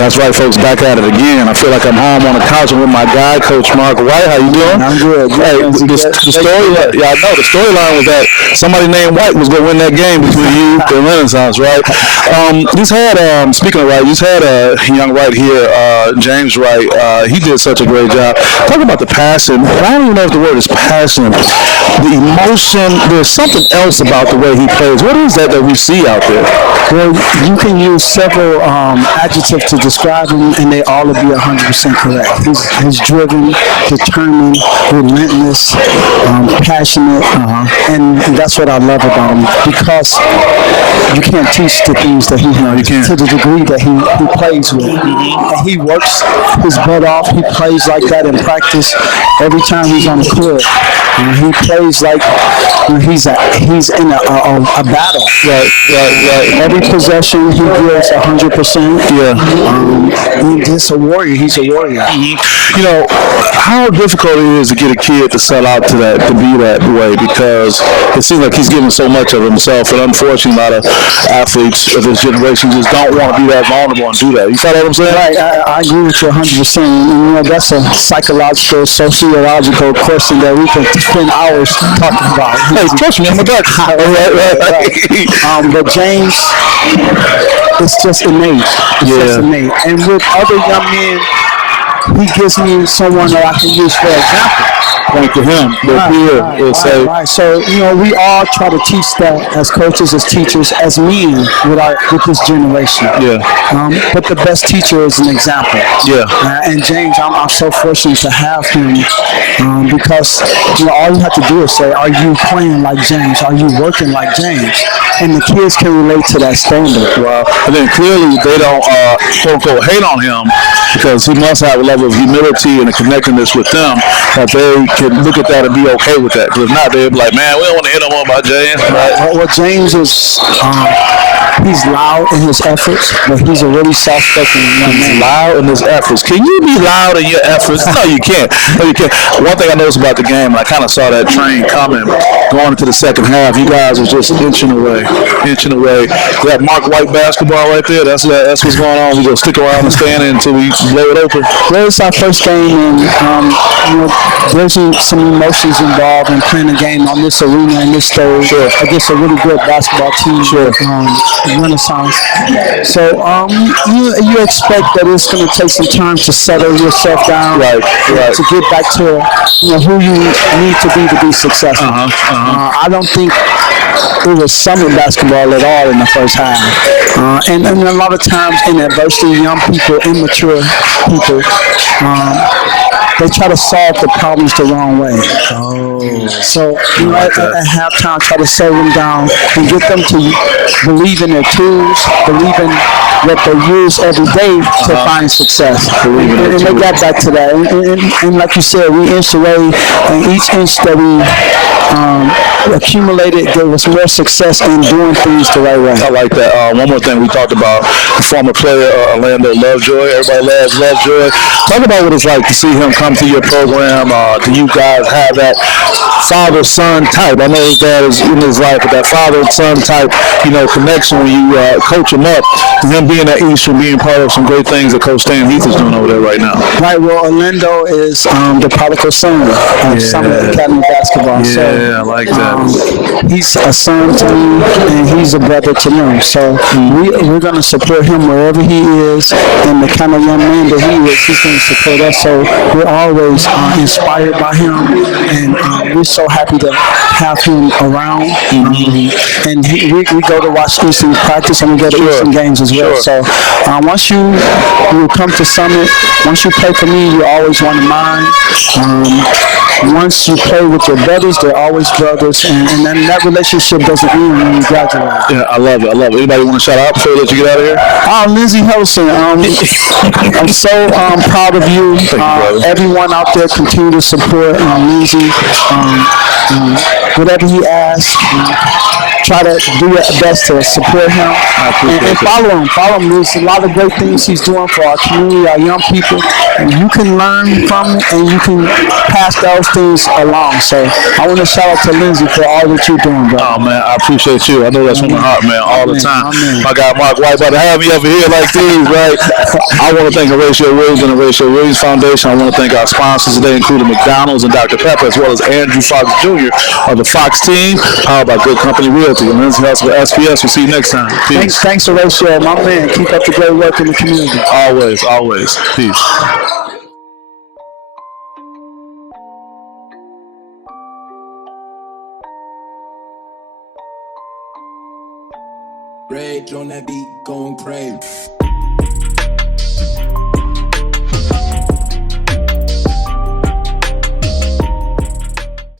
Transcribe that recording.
That's right, folks. Back at it again. I feel like I'm home on the couch with my guy, Coach Mark White. How you doing? I'm good. Hey, the storyline. Yeah, I know. The storyline was that somebody named White was going to win that game between you and Renaissance, right? Speaking of Wright, you just had a young Wright here, James Wright. He did such a great job. Talk about the passion. I don't even know if the word is passion. The emotion. There's something else about the way he plays. What is that we see out there? Well, you can use several adjectives to describe him, and they all will be 100% correct. He's driven, determined, relentless, passionate, and that's what I love about him, because you can't teach the things that he knows to the degree that he plays with. And he works his butt off. He plays like that in practice every time he's on the court. He plays like he's in a battle. Right. Every possession he gives 100%. Yeah. He's just a warrior. He's a warrior. You know, how difficult it is to get a kid to sell out to be that way, because it seems like he's giving so much of himself, and unfortunately a lot of athletes of this generation just don't want to be that vulnerable and do that. You follow what I'm saying? Right. I agree with you 100%. And, that's a psychological, sociological question that we can spend hours talking about. Hey, trust me, I'm a Dutch. Right. But James, it's just innate. It's just innate. And with other young men, he gives me someone that I can use for example. Thank you, him. Right. So, we all try to teach that as coaches, as teachers, as men with this generation. Yeah. But the best teacher is an example. Yeah. And James, I'm so fortunate to have him because, all you have to do is say, are you playing like James? Are you working like James? And the kids can relate to that standard. Wow. And then clearly they don't, quote unquote, hate on him, because he must have a level of humility and a connectedness with them that they can look at that and be okay with that. Because if not, they'll be like, man, we don't want to hit him on about James. Right? Well, James is, he's loud in his efforts, but he's a really soft-spoken young man. He's loud in his efforts. Can you be loud in your efforts? No, you can't. One thing I noticed about the game, and I kind of saw that train coming going into the second half, you guys was just inching away. That Mark White basketball right there, that's what's going on. We're going to stick around and stand in until we blow it open. Well, it's our first game, and there's some emotions involved in playing a game on this arena and this stage against a really good basketball team. Renaissance. So you expect that it's going to take some time to settle yourself down, to get back to who you need to be successful. I don't think it was summer basketball at all in the first half. And a lot of times in adversity, young people, immature people, they try to solve the problems the wrong way. So, at halftime, try to slow them down and get them to believe in their tools, believe in what they use every day to find success. And they got back to that. And like you said, we inched away, and each inch that we accumulated gave us more success in doing things the right way. I like that. One more thing we talked about, the former player Orlando Lovejoy. Everybody loves Lovejoy. Talk about what it's like to see him come to your program. Do you guys have that father-son type? I know his dad is in his life, but that father-son type, connection when you coach him up, and him being at Eastern, being part of some great things that Coach Stan Heath is doing over there right now. Right. Well, Orlando is the prodigal son of Summit Academy basketball. Yeah, I like that. He's a son to me, and he's a brother to me. So we're going to support him wherever he is, and the kind of young man that he is, he's going to support us. So we're always inspired by him, and we're so happy to have him around. And we go to watch Eastern practice, and we go to Eastern games as well. So once you come to Summit, once you play for me, you're always one of mine. Once you play with your brothers, they're always brothers, and then that relationship doesn't end when you graduate. Yeah, I love it. Anybody want to shout out before we let you get out of here? Lindsey Helson, I'm so proud of you. Everyone out there, continue to support Lindsey. Whatever he asks, try to do your best to support him and follow him. Follow him. There's a lot of great things he's doing for our community, our young people, and you can learn from it and you can pass those things along. So I want to shout out to Lindsay for all that you're doing, bro. Oh man, I appreciate you. I know that's from the heart, man, all the time. My guy Mark White, about to have me over here like these, right? I want to thank Horatio Williams and the Horatio Williams Foundation. I want to thank our sponsors today, including McDonald's and Dr. Pepper, as well as Andrew Fox Jr. of the Fox team, powered by Good Company Realty. And Lindsay Hustle with SPS. We'll see you next time. Peace. Thanks, Horatio, my man. Keep up the great work in the community. Always, always. Peace. Rage on that beat, going crazy.